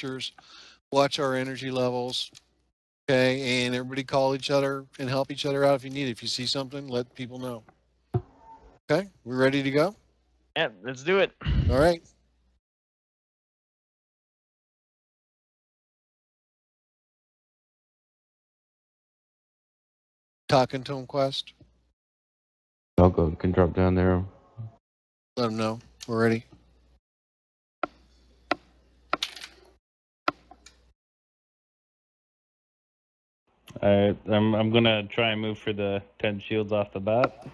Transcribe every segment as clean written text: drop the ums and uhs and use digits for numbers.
temperatures, watch our energy levels. Okay, and everybody call each other and help each other out if you need it. If you see something, let people know. Okay, we're ready to go? Yeah, let's do it. All right. Talking to him, Quest. I'll go. Can drop down there. Let them know. We're ready. I'm gonna try and move for the 10 shields off the bat.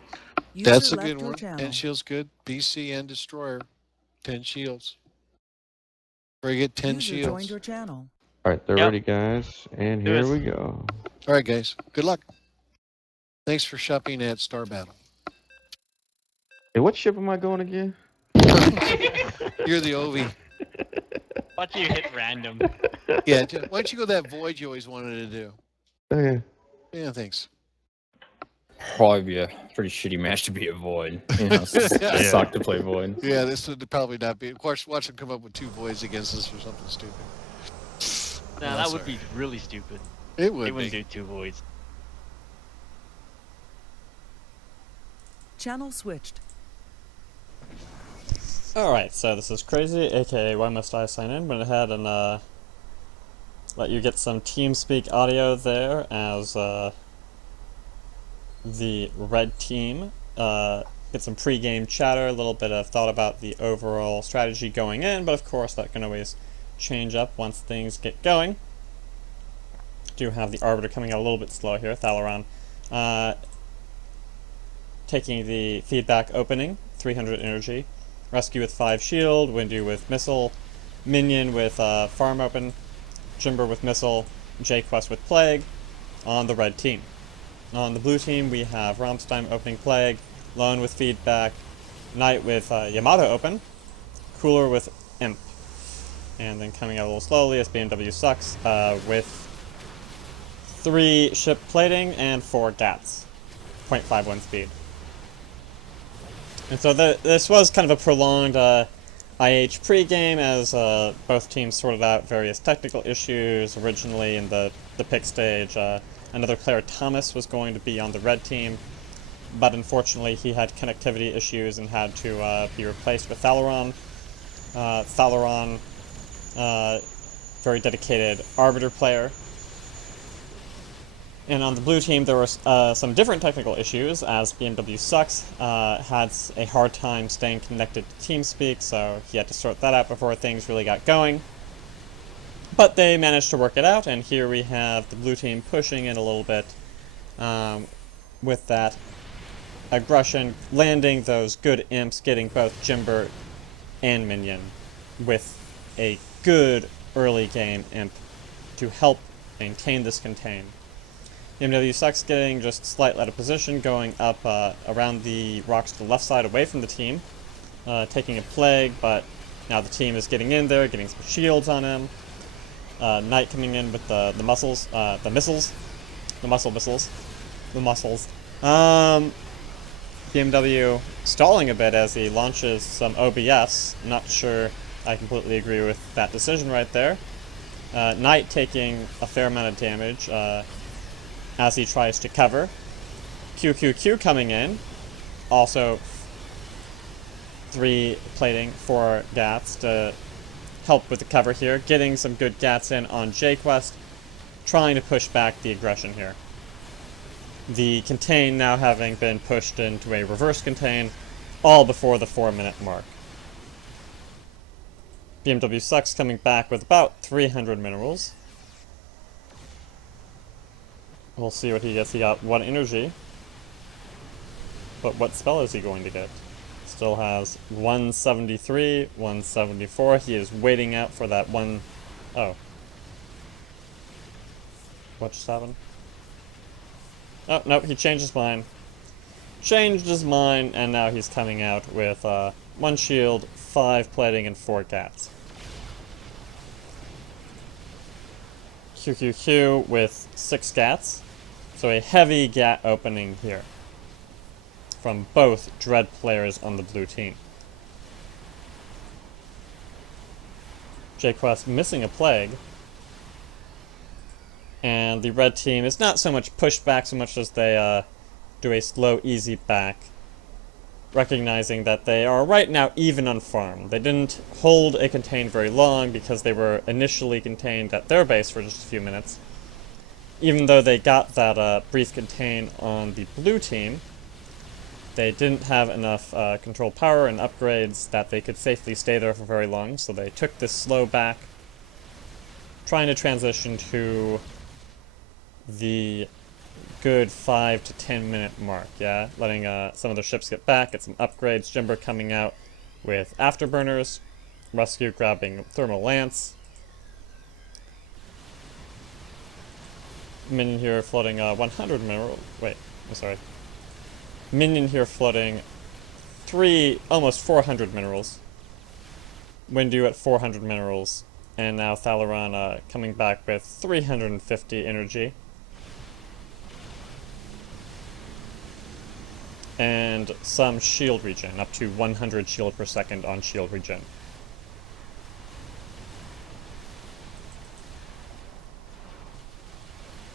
That's a good one. 10 shields good. BC and destroyer. 10 shields. Where you get 10 shields. Joined your channel. All right, they're ready, guys, and here we go. All right, guys. Good luck. Thanks for shopping at Star Battle. Hey, what ship am I going again? You're the Ovi. Watch you hit random. Yeah, why don't you go that void you always wanted to do? Okay. Yeah, thanks. Probably be a pretty shitty match to be a void. You know, suck to play void. Yeah, this would probably not be. Of course, watch them come up with 2 voids against us or something stupid. Nah, that would be really stupid. It would. They wouldn't do 2 voids. Channel switched. Alright, so this is Crazy, aka Why Must I Sign In. Went ahead and let you get some TeamSpeak audio there as the red team. Get some pre-game chatter, a little bit of thought about the overall strategy going in, but of course that can always change up once things get going. Do have the Arbiter coming out a little bit slow here, Thalaron. Taking the feedback opening, 300 energy. Rescue with 5 shield, Windu with missile, Minion with farm open, Jimber with missile, JQuest with plague on the red team. On the blue team we have rammsstein opening plague, Lone with feedback, Knight with Yamato open, Cooler with imp. And then coming out a little slowly is BMWSux with 3 ship plating and 4 GATs, 0.51 speed. And so this was kind of a prolonged IH pregame as both teams sorted out various technical issues. Originally in the pick stage, another player, Thomas, was going to be on the red team, but unfortunately he had connectivity issues and had to be replaced with Thalaron. Thalaron, very dedicated Arbiter player. And on the blue team, there were some different technical issues, as BMWSux had a hard time staying connected to TeamSpeak, so he had to sort that out before things really got going. But they managed to work it out, and here we have the blue team pushing in a little bit with that aggression, landing those good imps, getting both Jimber and Minion with a good early game imp to help maintain this contain. BMWSux getting just slightly out of position, going up around the rocks to the left side away from the team, taking a plague, but now the team is getting in there, getting some shields on him. Knight coming in with the muscles, the missiles, the muscle missiles, the muscles. BMW stalling a bit as he launches some OBS. Not sure I completely agree with that decision right there. Knight taking a fair amount of damage as he tries to cover. QQQ coming in, also 3 plating, 4 GATs to help with the cover here, getting some good GATs in on JQuest, trying to push back the aggression here. The contain now having been pushed into a reverse contain, all before the 4-minute mark. BMWSux coming back with about 300 minerals. We'll see what he gets. He got 1 energy. But what spell is he going to get? Still has 173, 174. He is waiting out for that one. Oh. What just happened? Oh, nope, he changed his mind. Changed his mind, and now he's coming out with 1 shield, 5 plating, and 4 GATs. QQQ with 6 GATs. So a heavy GAT opening here from both Dread players on the blue team. JQuest missing a plague. And the red team is not so much pushed back so much as they do a slow, easy back, recognizing that they are right now even on farm. They didn't hold a contain very long because they were initially contained at their base for just a few minutes. Even though they got that brief contain on the blue team, they didn't have enough control power and upgrades that they could safely stay there for very long, so they took this slow back, trying to transition to the good 5 to 10 minute mark, yeah? Letting some of their ships get back, get some upgrades, Jimber coming out with afterburners, Rescue grabbing thermal lance, Minion here flooding 100 mineral, wait, I'm sorry. Minion here flooding almost 400 minerals. Windu at 400 minerals, and now Thalaron coming back with 350 energy. And some shield regen, up to 100 shield per second on shield regen.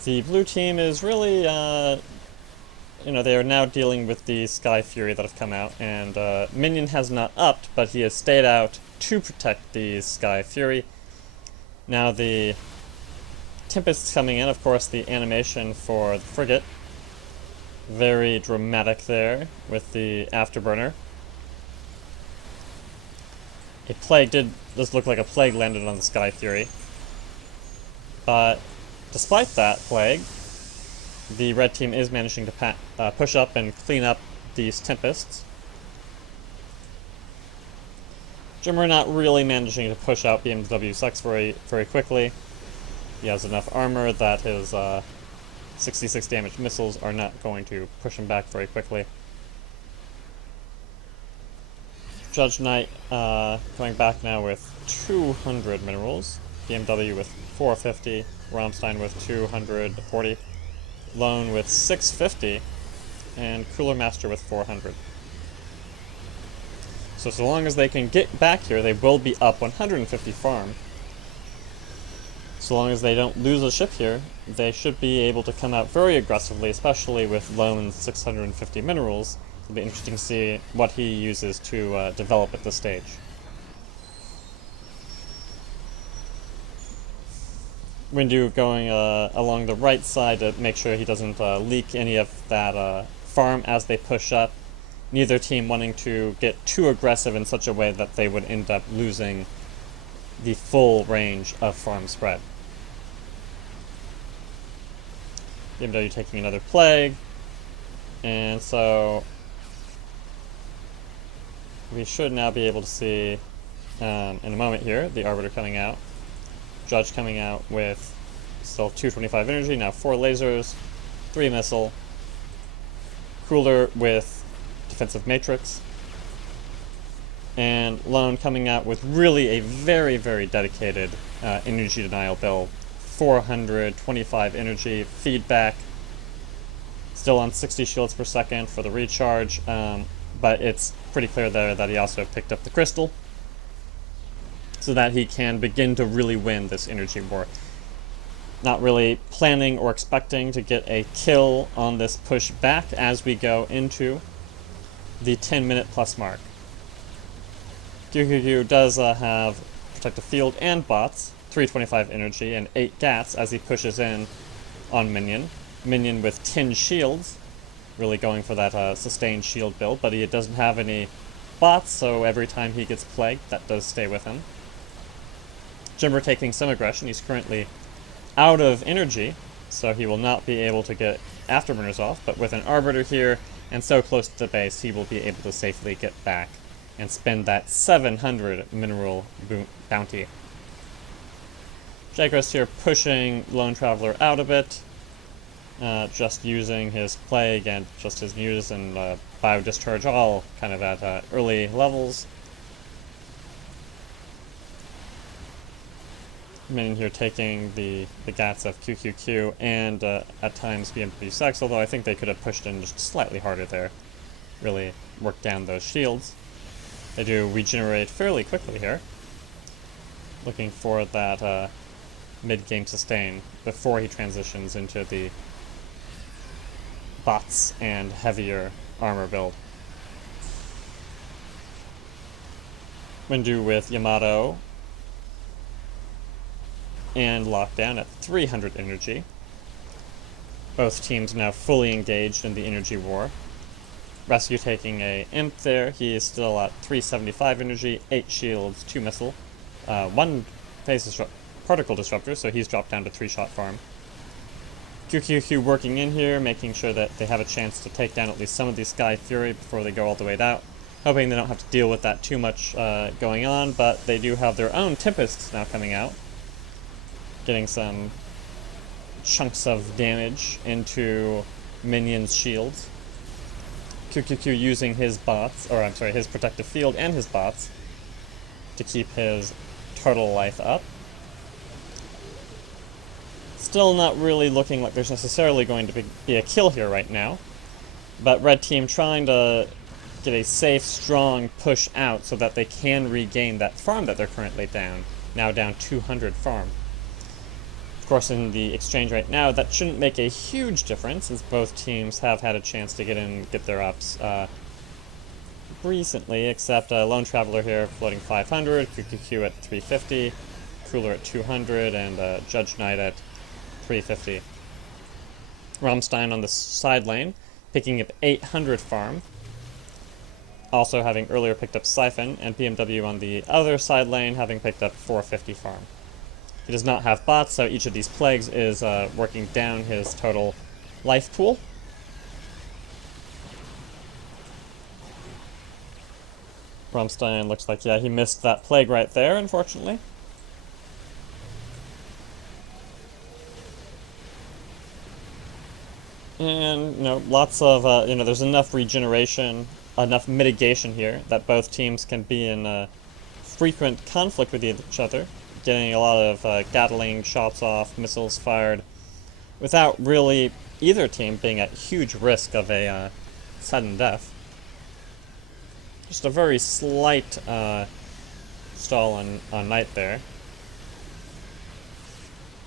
The blue team is really, they are now dealing with the Sky Fury that have come out, and Minion has not upped, but he has stayed out to protect the Sky Fury. Now the Tempest's coming in, of course, the animation for the frigate. Very dramatic there with the afterburner. A plague does look like a plague landed on the Sky Fury. But despite that plague, the red team is managing to push up and clean up these Tempests. Jimber not really managing to push out BMWSux very, very quickly. He has enough armor that his 66 damage missiles are not going to push him back very quickly. JudgeNyt coming back now with 200 minerals. BMW with 450. Rammsstein with 240. Lone with 650. And CoolerMaster with 400. So long as they can get back here, they will be up 150 farm. So long as they don't lose a ship here, they should be able to come out very aggressively, especially with Lone's 650 minerals. It'll be interesting to see what he uses to develop at this stage. Windu going along the right side to make sure he doesn't leak any of that farm as they push up. Neither team wanting to get too aggressive in such a way that they would end up losing the full range of farm spread. BMW taking another plague, and so we should now be able to see in a moment here the Arbiter coming out, Judge coming out with still 225 energy, now 4 lasers, 3 missile, Cooler with defensive matrix, and Lone coming out with really a very, very dedicated energy denial build. 425 energy, feedback, still on 60 shields per second for the recharge, but it's pretty clear there that he also picked up the crystal so that he can begin to really win this energy war. Not really planning or expecting to get a kill on this push back as we go into the 10-minute plus mark. JQuest does have protective field and bots, 325 energy and 8 gats as he pushes in on Minion. Minion with 10 shields, really going for that sustained shield build, but he doesn't have any bots, so every time he gets plagued, that does stay with him. Jimber taking some aggression. He's currently out of energy, so he will not be able to get afterburners off, but with an Arbiter here and so close to the base, he will be able to safely get back and spend that 700 mineral bounty. JQuest here pushing Lonetraveler out a bit, just using his plague and just his muse and bio-discharge all kind of at early levels. Minion here taking the gats of QQQ and at times BMWSux, although I think they could have pushed in just slightly harder there. Really work down those shields. They do regenerate fairly quickly here. looking for that mid-game sustain before he transitions into the bots and heavier armor build. Windu with Yamato and Lockdown at 300 energy. Both teams now fully engaged in the energy war. Rescue taking a imp there. He is still at 375 energy, 8 shields, 2 missile, 1 phase particle disruptor, so he's dropped down to 3-shot farm. QQQ working in here, making sure that they have a chance to take down at least some of these Sky Fury before they go all the way out. Hoping they don't have to deal with that too much going on, but they do have their own Tempests now coming out. Getting some chunks of damage into Minion's shields. QQQ using his bots, or I'm sorry, his protective field and his bots to keep his turtle life up. Still not really looking like there's necessarily going to be a kill here right now, but red team trying to get a safe, strong push out so that they can regain that farm that they're currently down, now down 200 farm. Of course, in the exchange right now, that shouldn't make a huge difference, since both teams have had a chance to get in and get their ups recently, except Lonetraveler here floating 500, QQQ at 350, Cooler at 200, and JudgeNyt at 350. Rammsstein on the side lane, picking up 800 farm, also having earlier picked up Siphon, and BMW on the other side lane having picked up 450 farm. He does not have bots, so each of these plagues is working down his total life pool. Rammsstein looks like, yeah, he missed that plague right there, unfortunately. And, you know, lots of, there's enough regeneration, enough mitigation here that both teams can be in frequent conflict with each other, getting a lot of Gatling shots off, missiles fired, without really either team being at huge risk of a sudden death. Just a very slight stall on Knight there.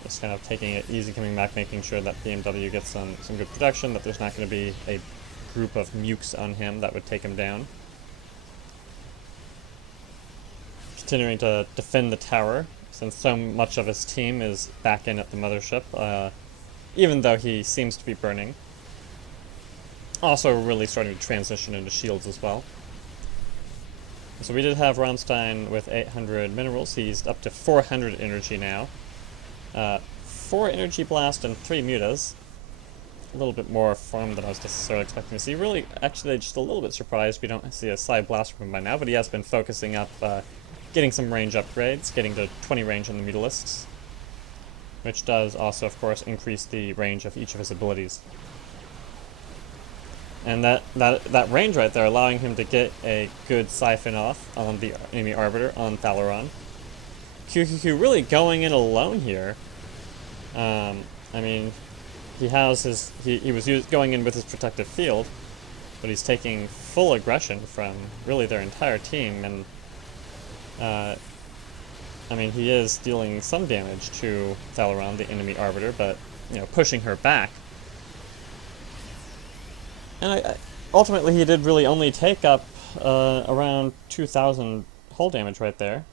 Just kind of taking it easy, coming back, making sure that BMW gets some good protection, that there's not going to be a group of mukes on him that would take him down. Continuing to defend the tower, since so much of his team is back in at the mothership, even though he seems to be burning. Also really starting to transition into shields as well. So we did have Rammsstein with 800 minerals. He's up to 400 energy now. 4 energy blast and 3 mutas. A little bit more farm than I was necessarily expecting to see. Really, actually, just a little bit surprised we don't see a side blast from him by now, but he has been focusing up, getting some range upgrades, getting to 20 range on the mutalisks, which does also, of course, increase the range of each of his abilities. And that range right there, allowing him to get a good siphon off on the enemy Arbiter on Thalaron. QQQ really going in alone here. I mean, he has his he was going in with his protective field, but he's taking full aggression from really their entire team, and I mean, he is dealing some damage to Thalaron, the enemy Arbiter, but pushing her back. And ultimately, he did really only take up around 2,000 hull damage right there.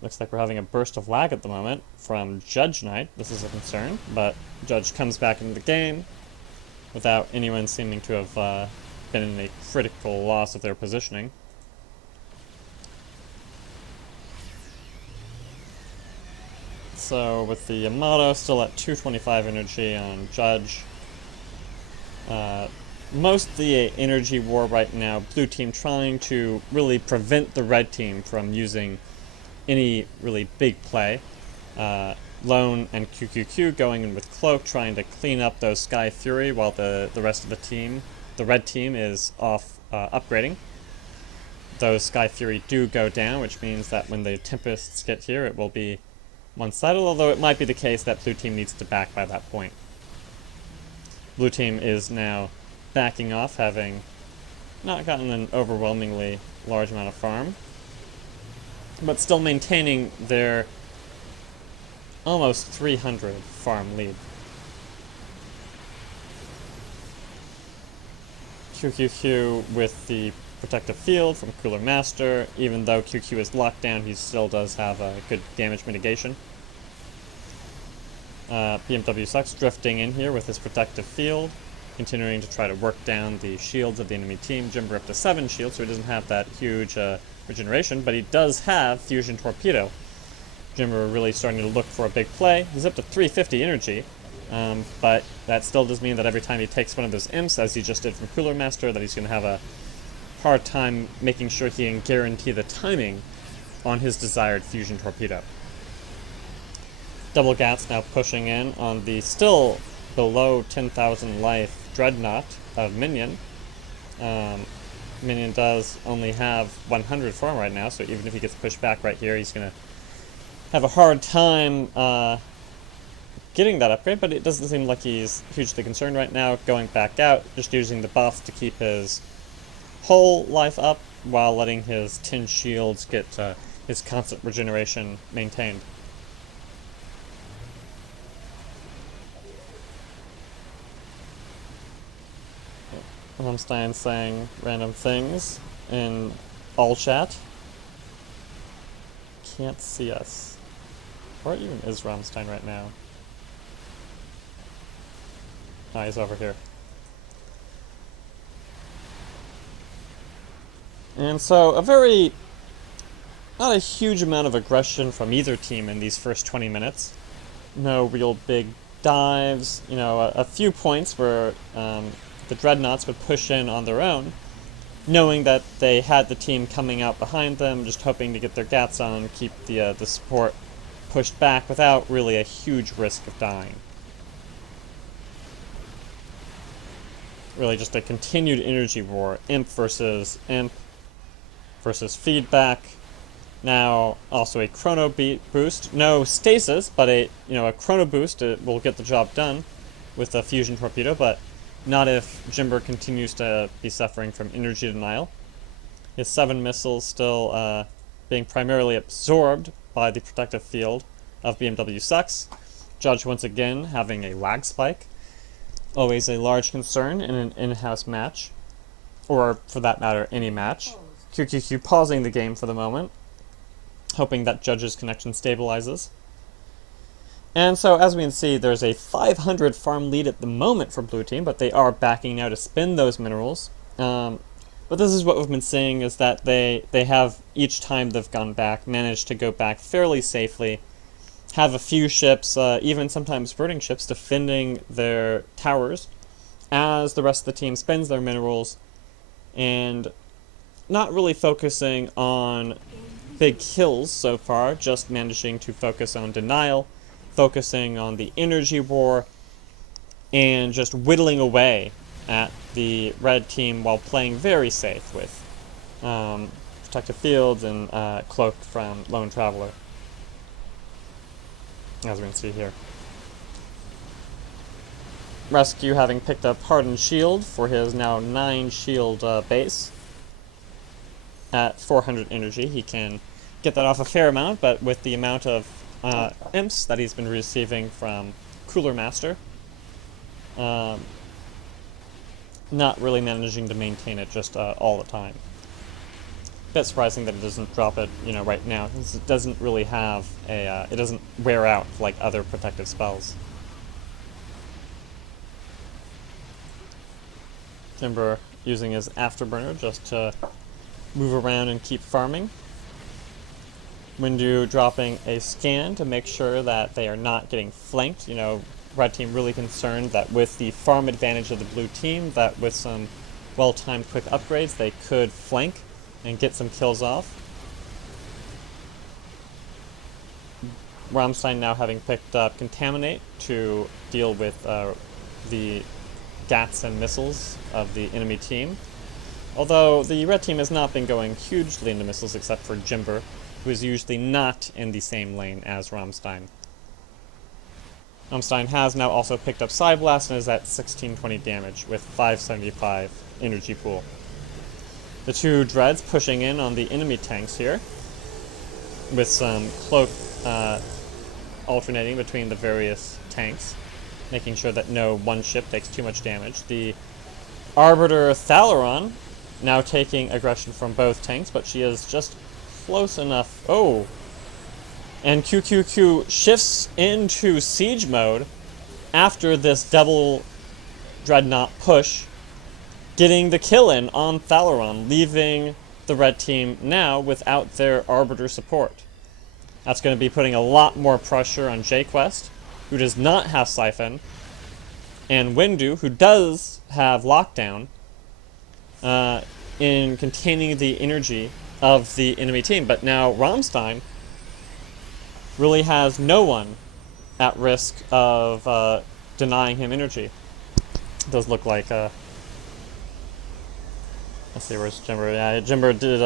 Looks like we're having a burst of lag at the moment from JudgeNyt. This is a concern, but Judge comes back into the game without anyone seeming to have been in a critical loss of their positioning. So with the Yamato still at 225 energy on Judge. Most of the energy war right now, blue team trying to really prevent the red team from using any really big play. Lone and QQQ going in with Cloak, trying to clean up those Sky Fury while the rest of the team, the red team, is off upgrading. Those Sky Fury do go down, which means that when the Tempests get here, it will be one-sided, although it might be the case that blue team needs to back by that point. Blue team is now backing off, having not gotten an overwhelmingly large amount of farm, but still maintaining their almost 300 farm lead. QQQ with the protective field from CoolerMaster. Even though QQ is locked down, he still does have a good damage mitigation. BMWSux drifting in here with his protective field, continuing to try to work down the shields of the enemy team. Jimber up to 7 shields, so he doesn't have that huge regeneration, but he does have Fusion Torpedo. Jimber really starting to look for a big play. He's up to 350 energy, but that still does mean that every time he takes one of those imps, as he just did from CoolerMaster, that he's going to have a hard time making sure he can guarantee the timing on his desired Fusion Torpedo. Double Gats now pushing in on the still below 10,000 life JudgeNyt of Minion. Minion does only have 100 farm right now, so even if he gets pushed back right here, he's going to have a hard time getting that upgrade, but it doesn't seem like he's hugely concerned right now. Going back out, just using the buff to keep his whole life up while letting his tin shields get his constant regeneration maintained. rammsstein saying random things in all chat. Can't see us. Where even is rammsstein right now? Oh, he's over here. And so not a huge amount of aggression from either team in these first 20 minutes. No real big dives, you know, a few points where the Dreadnoughts would push in on their own, knowing that they had the team coming out behind them, just hoping to get their gats on, keep the support pushed back without really a huge risk of dying. Really just a continued energy war, imp versus feedback. Now also a chrono boost, no stasis, but a chrono boost will get the job done with a fusion torpedo, but not if Jimber continues to be suffering from energy denial. His 7 missiles still being primarily absorbed by the protective field of BMWSux. Judge once again having a lag spike, always a large concern in an in-house match, or for that matter any match. QQQ pausing the game for the moment, hoping that Judge's connection stabilizes. And so, as we can see, there's a 500 farm lead at the moment for Blue Team, but they are backing now to spin those minerals. But this is what we've been seeing, is that they have, each time they've gone back, managed to go back fairly safely, have a few ships, even sometimes birding ships, defending their towers as the rest of the team spends their minerals, and not really focusing on big kills so far, just managing to focus on denial, focusing on the energy war, and just whittling away at the red team while playing very safe with protective fields and cloak from Lonetraveler, as we can see here. Rescue having picked up Hardened Shield for his now 9 shield base. At 400 energy, he can get that off a fair amount, but with the amount of imps that he's been receiving from CoolerMaster, not really managing to maintain it just all the time. Bit surprising that it doesn't drop it, right now, because it doesn't really have a, it doesn't wear out like other protective spells. Jimber using his Afterburner just to move around and keep farming. Windu dropping a scan to make sure that they are not getting flanked. Red team really concerned that with the farm advantage of the blue team, that with some well-timed quick upgrades, they could flank and get some kills off. rammsstein now having picked up Contaminate to deal with the gats and missiles of the enemy team. Although the red team has not been going hugely into missiles except for Jimber, who is usually not in the same lane as rammsstein. rammsstein has now also picked up Psyblast and is at 1620 damage with 575 energy pool. The two Dreads pushing in on the enemy tanks here with some cloak alternating between the various tanks, making sure that no one ship takes too much damage. The Arbiter Thalaron now taking aggression from both tanks, but she is just close enough. Oh! And QQQ shifts into siege mode after this double Dreadnought push, getting the kill in on Thalaron, leaving the red team now without their Arbiter support. That's going to be putting a lot more pressure on JQuest, who does not have Siphon, and Windu, who does have Lockdown, in containing the energy of the enemy team. But now rammsstein really has no one at risk of denying him energy. It does look like, let's see, where's Jimber? Yeah, Jimber did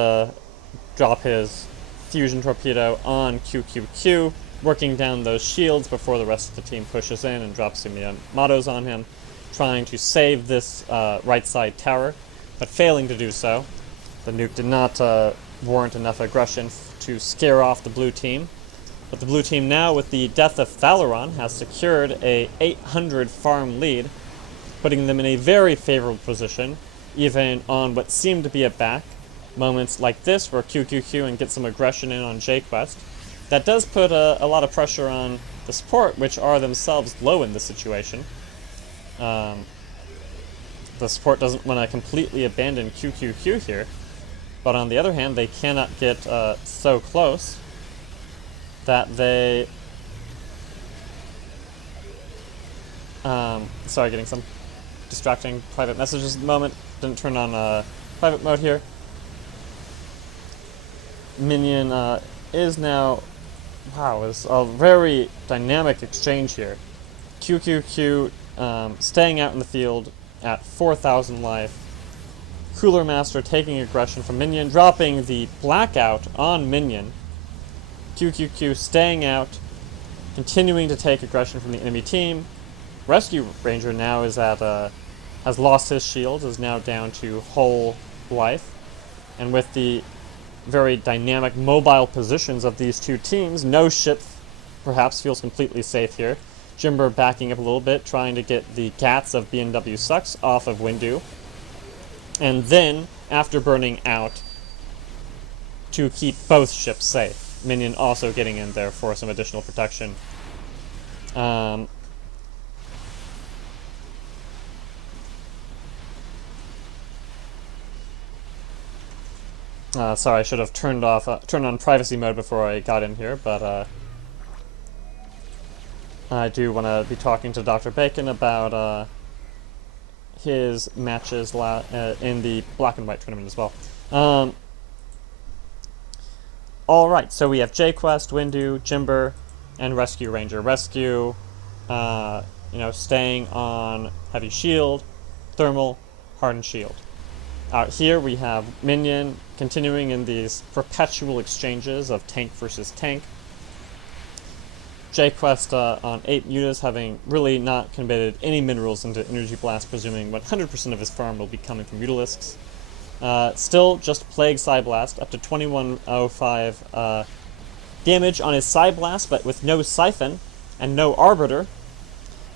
drop his fusion torpedo on QQQ, working down those shields before the rest of the team pushes in and drops some Yamatos on him, trying to save this right side tower, but failing to do so. The nuke did not warrant enough aggression to scare off the blue team. But the blue team now, with the death of Thalaron, has secured a 800 farm lead, putting them in a very favorable position, even on what seemed to be a back. Moments like this where QQQ and get some aggression in on JQuest. That does put a lot of pressure on the support, which are themselves low in this situation. The support doesn't want to completely abandon QQQ here, but on the other hand, they cannot get so close that they... sorry, getting some distracting private messages at the moment. Didn't turn on private mode here. Minion is now... Wow, it's a very dynamic exchange here. QQQ staying out in the field at 4,000 life. CoolerMaster taking aggression from Minion, dropping the blackout on Minion. QQQ staying out, continuing to take aggression from the enemy team. Rescueranger now is at has lost his shield, is now down to whole life, and with the very dynamic mobile positions of these two teams, no ship perhaps feels completely safe here. Jimber backing up a little bit, trying to get the cats of BMWSux off of Windu, and then after burning out, to keep both ships safe. Minion also getting in there for some additional protection. Sorry, I should have turned on privacy mode before I got in here, but I do want to be talking to Dr. Bacon about his matches in the black and white tournament as well. Alright, so we have JQuest, Windu, Jimber, and rescueranger. Rescue, staying on heavy shield, thermal, hardened shield. Out here we have Minion continuing in these perpetual exchanges of tank versus tank. JQuest on 8 units, having really not committed any minerals into Energy Blast, presuming 100% of his farm will be coming from Mutalisks. Still just Plague Psyblast, up to 2105 damage on his Psyblast, but with no Siphon and no Arbiter.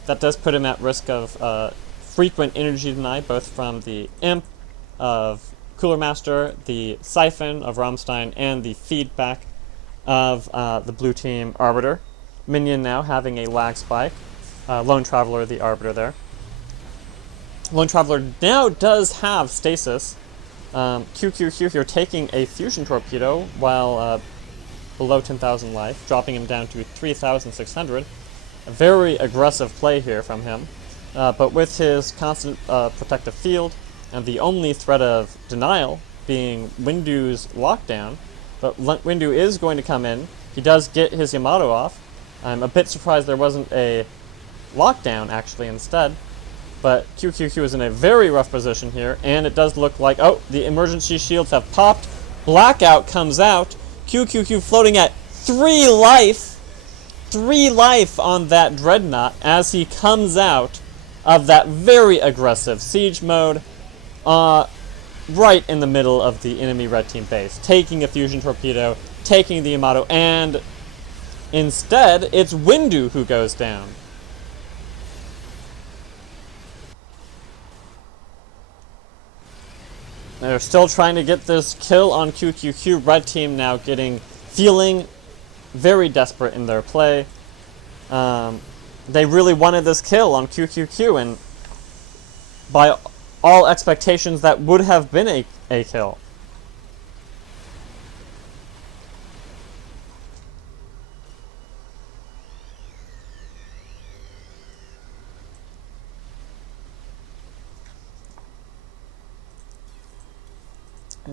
That does put him at risk of frequent energy deny, both from the Imp of CoolerMaster, the Siphon of rammsstein, and the feedback of the blue team Arbiter. Minion now having a lag spike. Lonetraveler, the Arbiter there. Lonetraveler now does have stasis. QQQ here taking a fusion torpedo while below 10,000 life, dropping him down to 3,600. A very aggressive play here from him. But with his constant protective field, and the only threat of denial being Windu's lockdown, but Windu is going to come in. He does get his Yamato off. I'm a bit surprised there wasn't a lockdown, actually, instead. But QQQ is in a very rough position here, and it does look like... Oh, the emergency shields have popped. Blackout comes out. QQQ floating at 3 life. 3 life on that Dreadnought as he comes out of that very aggressive siege mode. Right in the middle of the enemy red team base. Taking a fusion torpedo, taking the Yamato, and Instead, it's Windu who goes down. They're still trying to get this kill on QQQ. Red team now feeling very desperate in their play. They really wanted this kill on QQQ, and by all expectations, that would have been a kill.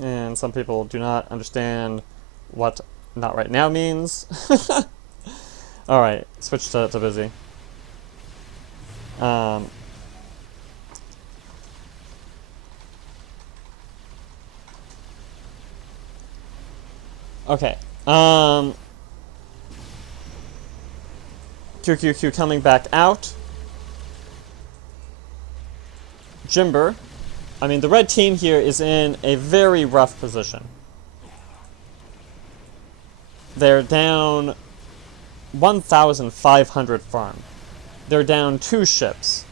And some people do not understand what "not right now" means. Alright, switch to busy. Okay. QQQ coming back out. Jimber. I mean, the red team here is in a very rough position. They're down 1,500 farm. They're down 2 ships.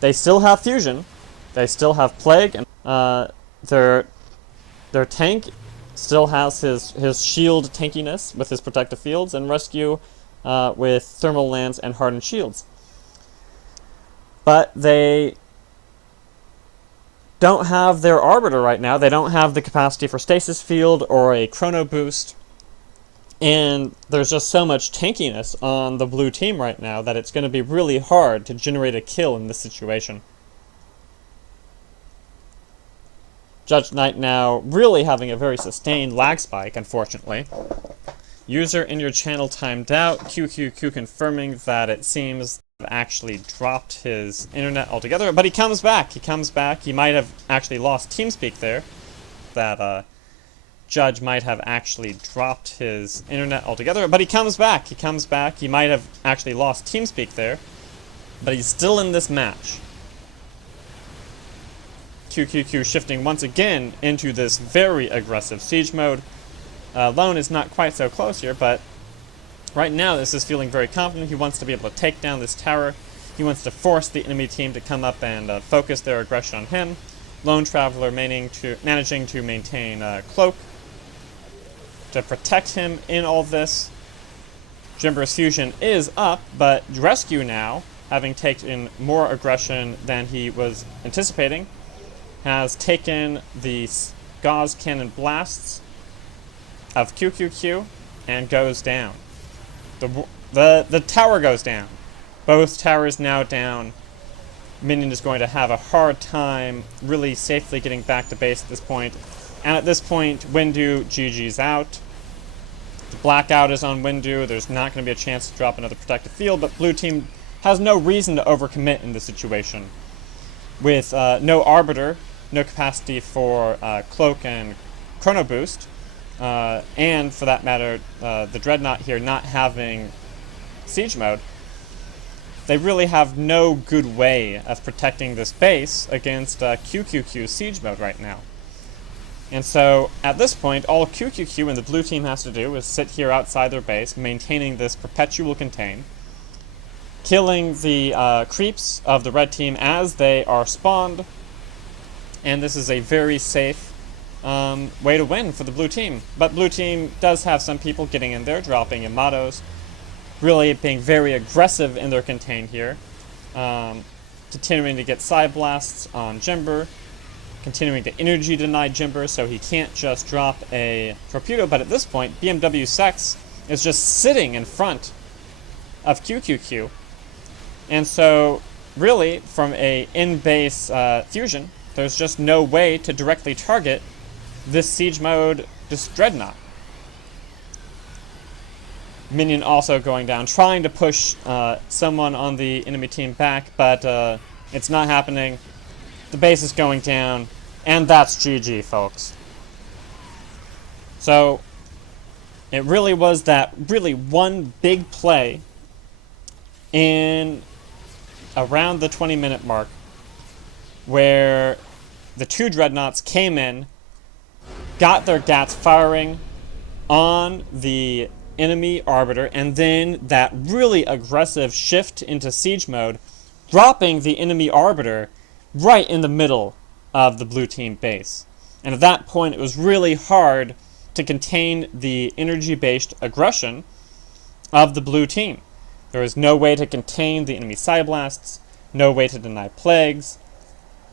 They still have fusion. They still have plague, and their tank still has his shield tankiness with his protective fields, and rescue with thermal lands and hardened shields. But they don't have their arbiter right now. They don't have the capacity for stasis field or a chrono boost. And there's just so much tankiness on the blue team right now that it's going to be really hard to generate a kill in this situation. JudgeNyt now really having a very sustained lag spike, unfortunately. User in your channel timed out. QQQ confirming that it seems actually dropped his internet altogether, but he comes back. He might have actually lost TeamSpeak there. That Judge might have actually dropped his internet altogether, but he comes back. He might have actually lost TeamSpeak there, but he's still in this match. QQQ shifting once again into this very aggressive siege mode. Lone is not quite so close here, but right now this is feeling very confident. He wants to be able to take down this tower. He wants to force the enemy team to come up and focus their aggression on him. Lonetraveler managing to maintain Cloak to protect him in all this. Jimber's fusion is up, but Rescue now, having taken more aggression than he was anticipating, has taken the gauze cannon blasts of QQQ and goes down. The tower goes down. Both towers now down. Minion is going to have a hard time really safely getting back to base at this point. And at this point, Windu GG's out. The blackout is on Windu. There's not going to be a chance to drop another protective field, but blue team has no reason to overcommit in this situation. With no arbiter, no capacity for cloak and chrono boost, and for that matter, the dreadnought here not having siege mode, they really have no good way of protecting this base against QQQ siege mode right now. And so, at this point, all QQQ and the blue team has to do is sit here outside their base, maintaining this perpetual contain, killing the creeps of the red team as they are spawned, and this is a very safe way to win for the blue team. But blue team does have some people getting in there, dropping Yamatos, really being very aggressive in their contain here, continuing to get side blasts on Jimber, continuing to energy deny Jimber so he can't just drop a torpedo. But at this point, BMWSux is just sitting in front of QQQ, and so really from a in-base fusion, there's just no way to directly target this siege mode, this dreadnought. Minion also going down, trying to push someone on the enemy team back, but it's not happening. The base is going down, and that's GG, folks. So, it really was that one big play in around the 20-minute mark where the two dreadnoughts came in, got their gats firing on the enemy arbiter, and then that really aggressive shift into siege mode, dropping the enemy arbiter right in the middle of the blue team base. And at that point, it was really hard to contain the energy-based aggression of the blue team. There was no way to contain the enemy Psyblasts, no way to deny plagues,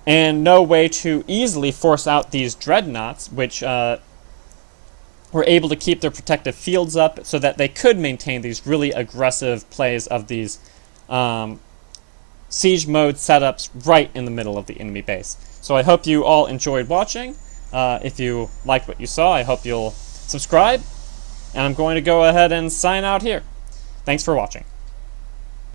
and no way to easily force out these dreadnoughts, which were able to keep their protective fields up so that they could maintain these really aggressive plays of these siege mode setups right in the middle of the enemy base. So I hope you all enjoyed watching. If you liked what you saw, I hope you'll subscribe, and I'm going to go ahead and sign out here. Thanks for watching.